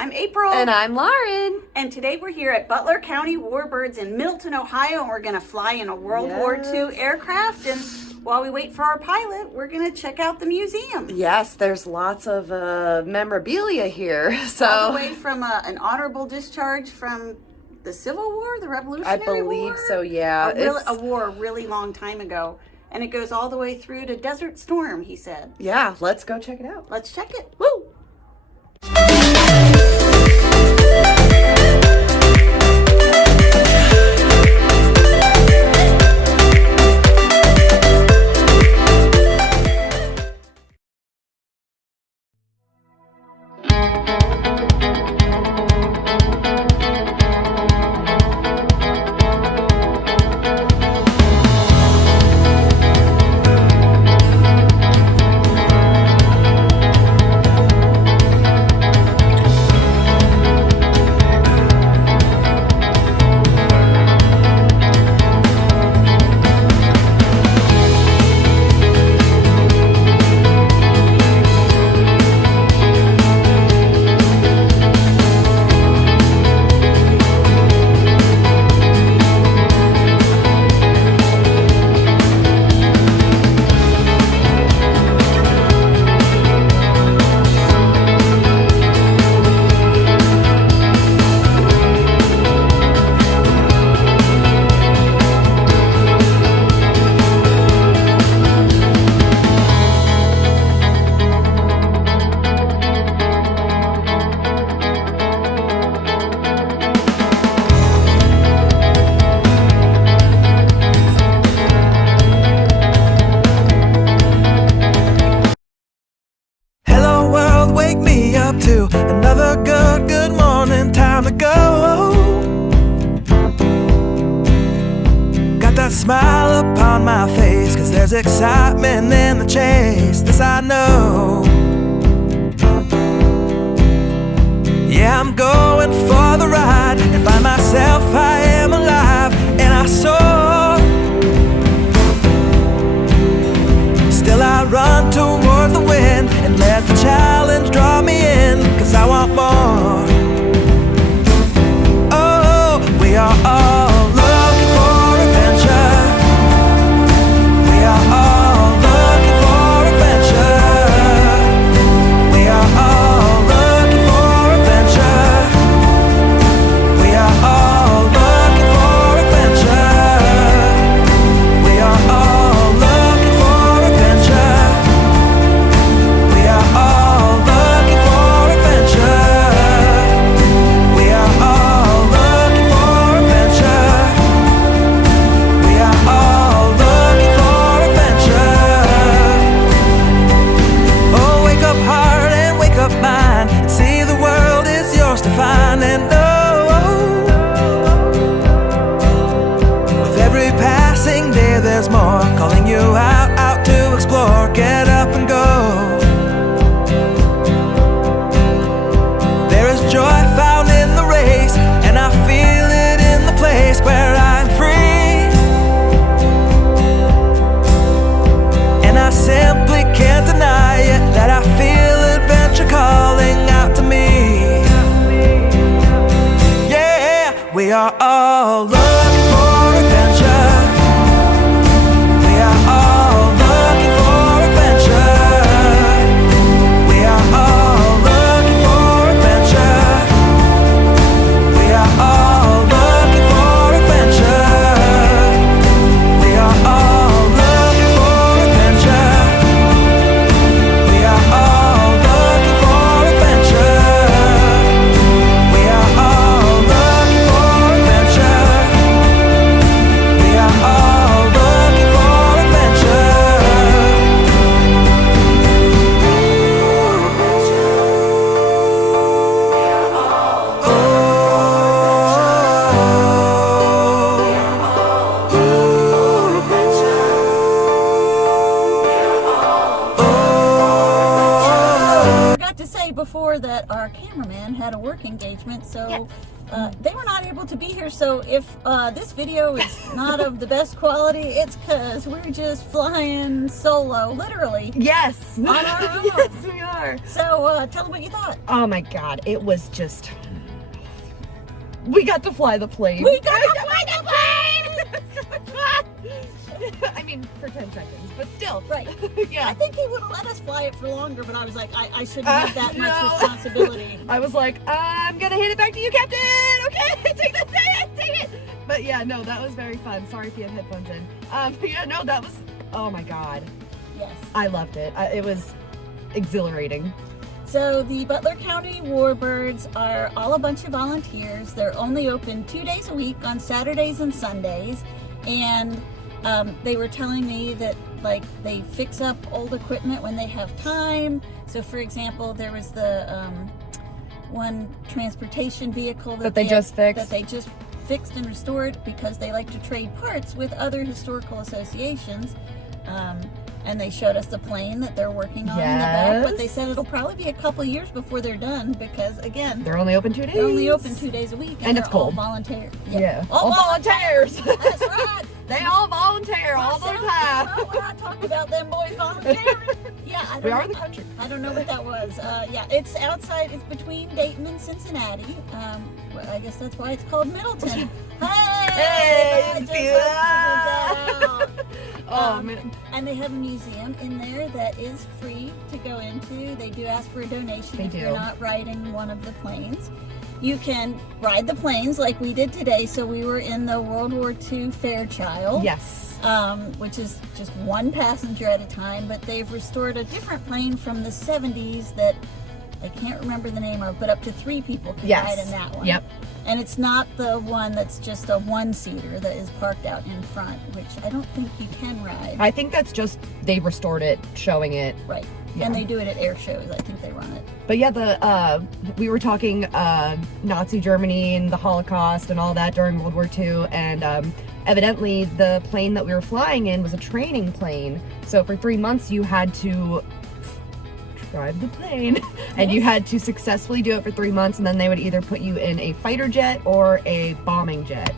I'm April. And I'm Lauren. And today we're here at Butler County Warbirds in Middletown, Ohio, and we're going to fly in a World War II aircraft. And while we wait for our pilot, we're going to check out the museum. Yes, there's lots of memorabilia here. All the way from an honorable discharge from the Civil War, the Revolutionary War? I believe so, yeah. A war a really long time ago. And it goes all the way through to Desert Storm, he said. Yeah, let's go check it out. Let's check it. Woo! To another good morning, time to go. Got that smile upon my face, 'cause there's excitement in the chase, this I know. Yeah, I'm going for the ride and find myself, I am alive, and I soar. Still I run towards the wind and let the challenge draw me in, 'cause I want more. Oh, we are all looking for adventure. We are all looking for adventure. say before that our cameraman had a work engagement, so they were not able to be here. So if this video is not of the best quality, it's because we're just flying solo, literally. Yes. On our own. Yes, we are. So tell them what you thought. Oh my God, it was just. We got to fly the plane. We got to fly the plane! I mean, for 10 seconds, but still. Right. Yeah. I think he would have let us fly it for longer, but I was like, I shouldn't have that much responsibility. I was like, I'm gonna hand it back to you, Captain. Okay, take it. But yeah, no, that was very fun. Sorry if you have headphones in. But yeah, no, that was. Oh my God. Yes. I loved it. It was exhilarating. So the Butler County Warbirds are all a bunch of volunteers. They're only open 2 days a week on Saturdays and Sundays. And they were telling me that like they fix up old equipment when they have time. So for example, there was the one transportation vehicle that they just fixed and restored because they like to trade parts with other historical associations. And they showed us the plane that they're working on in the back, but they said it'll probably be a couple years before they're done because, again, they're only open 2 days. They're only open 2 days a week, and it's they're cold. all volunteer. Yeah, all volunteers. That's right. They all volunteer all the time. No, we're not talking about them boys volunteering. Yeah, we are in the country. I don't know what that was. Yeah, it's outside. It's between Dayton and Cincinnati. Well, I guess that's why it's called Middleton. Hey, oh man! And they have a museum in there that is free to go into. They do ask for a donation if you're not riding one of the planes. You can ride the planes like we did today. So we were in the World War II Fairchild. Yes. Which is just one passenger at a time, but they've restored a different plane from the 70s that I can't remember the name of, but up to 3 people can ride in that one. Yep. And it's not the one that's just a one-seater that is parked out in front, which I don't think you can ride. I think that's just, they restored it, showing it. Right. Yeah. And they do it at air shows. I think they run it. But yeah, we were talking Nazi Germany and the Holocaust and all that during World War II, and evidently the plane that we were flying in was a training plane. So for 3 months you had to drive the plane and you had to successfully do it for 3 months, and then they would either put you in a fighter jet or a bombing jet,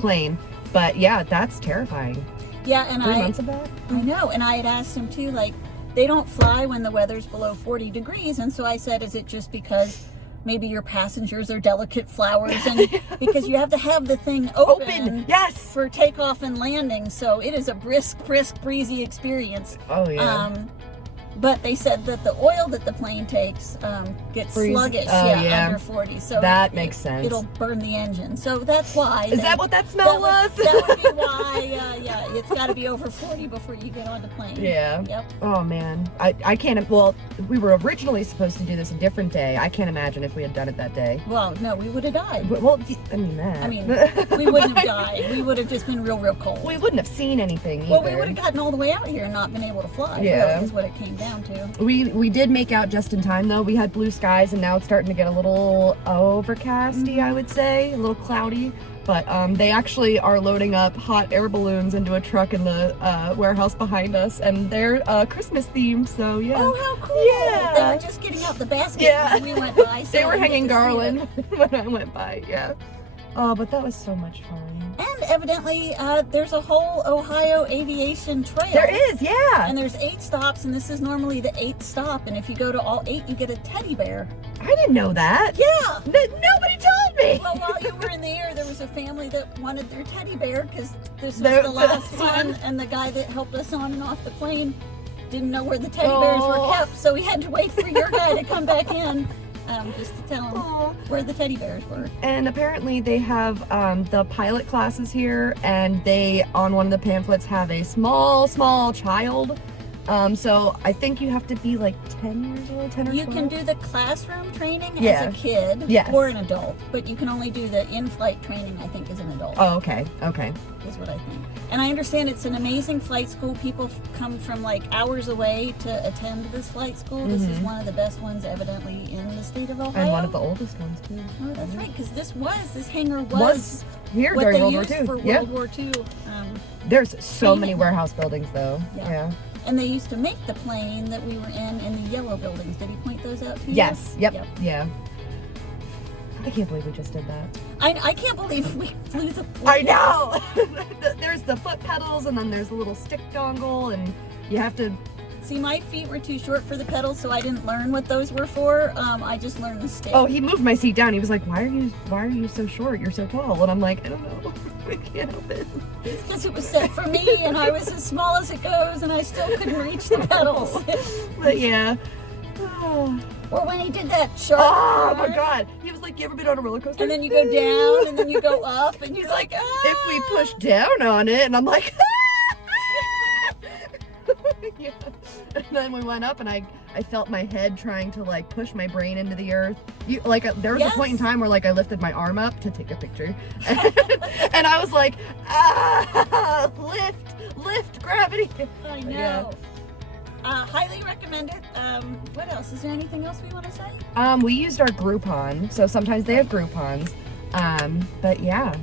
plane. But yeah, that's terrifying. Yeah, and 3 months of that? I know, and I had asked him too, like, they don't fly when the weather's below 40 degrees, and so I said, is it just because maybe your passengers are delicate flowers, and because you have to have the thing open yes, for takeoff and landing, so it is a brisk, breezy experience. Oh yeah. But they said that the oil that the plane takes gets sluggish under 40. So that makes sense. It'll burn the engine. So that's why. Is that what that smell was? That would be why, it's got to be over 40 before you get on the plane. Yeah. Yep. Oh, man. I can't, well, we were originally supposed to do this a different day. I can't imagine if we had done it that day. Well, no, we would have died. Well, I mean that. I mean, we wouldn't have died. We would have just been real cold. We wouldn't have seen anything either. Well, we would have gotten all the way out here and not been able to fly. Yeah. Really, is what it came down to. We did make out just in time, though. We had blue skies, and now it's starting to get a little overcasty, I would say, a little cloudy. But they actually are loading up hot air balloons into a truck in the warehouse behind us, and they're Christmas themed, so yeah. Oh, how cool! Yeah. They were just getting out the basket when we went by. So they were hanging garland when I went by, yeah. Oh, but that was so much fun. And evidently, there's a whole Ohio aviation trail. There is, yeah. And there's 8 stops, and this is normally the 8th stop. And if you go to all 8, you get a teddy bear. I didn't know that. Yeah. Nobody told me. Well, while you were in the air, there was a family that wanted their teddy bear because this was the last one, and the guy that helped us on and off the plane didn't know where the teddy bears were kept, so we had to wait for your guy to come back in. Just to tell them where the teddy bears were. And apparently they have the pilot classes here, and they, on one of the pamphlets, have a small child. So I think you have to be like 10 years old, 10 or 12. You can do the classroom training as a kid or an adult, but you can only do the in-flight training, I think, as an adult. Oh, okay. Is what I think. And I understand it's an amazing flight school. People come from like hours away to attend this flight school. This is one of the best ones, evidently, in the state of Ohio. And one of the oldest ones, too. Oh, that's right, because this hangar was here what during they World War used II. for World War II. There's so many warehouse buildings, though. Yeah. And they used to make the plane that we were in the yellow buildings. Did he point those out to you? Yes. Yep. Yeah. I can't believe we just did that. I can't believe we flew the I plane. know. There's the foot pedals, and then there's the little stick dongle, and you have to. See, my feet were too short for the pedals, so I didn't learn what those were for. I just learned the stick. Oh, he moved my seat down. He was like, "Why are you so short? You're so tall." And I'm like, "I don't know. I can't help it." It's because it was set for me, and I was as small as it goes, and I still couldn't reach the pedals. But yeah. Or when he did that sharp Oh my turn, God. He was like, "You ever been on a roller coaster?" and then you go down, and then you go up, and He's you're like, ah! "If we push down on it," and I'm like, yeah. And then we went up, and I felt my head trying to like push my brain into the earth. There was a point in time where like I lifted my arm up to take a picture, and I was like, lift gravity. I know. Yeah. Highly recommend it. What else? Is there anything else we want to say? We used our Groupon, so sometimes they have Groupons. But yeah.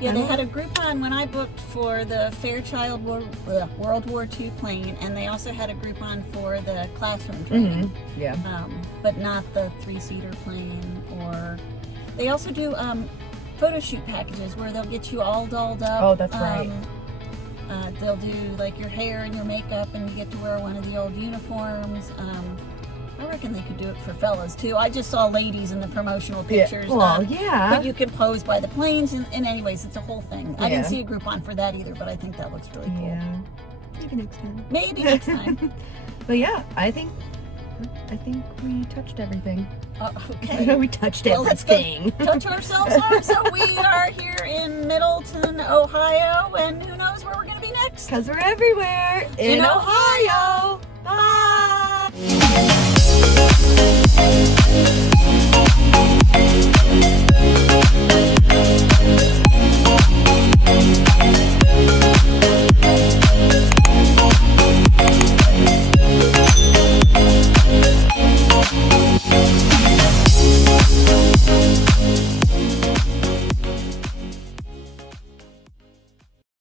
Yeah, they had a Groupon when I booked for the Fairchild World War II plane, and they also had a Groupon for the classroom training. Mm-hmm. Yeah. But not the 3-seater plane. Or they also do photo shoot packages where they'll get you all dolled up. Oh, that's right. They'll do like your hair and your makeup, and you get to wear one of the old uniforms. I reckon they could do it for fellas too. I just saw ladies in the promotional pictures. Yeah. Well, yeah. But you can pose by the planes, and anyways, it's a whole thing. I Yeah. didn't see a Groupon for that either, but I think that looks really cool. Yeah. Maybe next time. Maybe next time. But yeah, I think we touched everything. Okay. We touched Well, let's go everything. touch ourselves on. So we are here in Middleton, Ohio, and who knows where we're going to be next? Because we're everywhere In Ohio. Bye.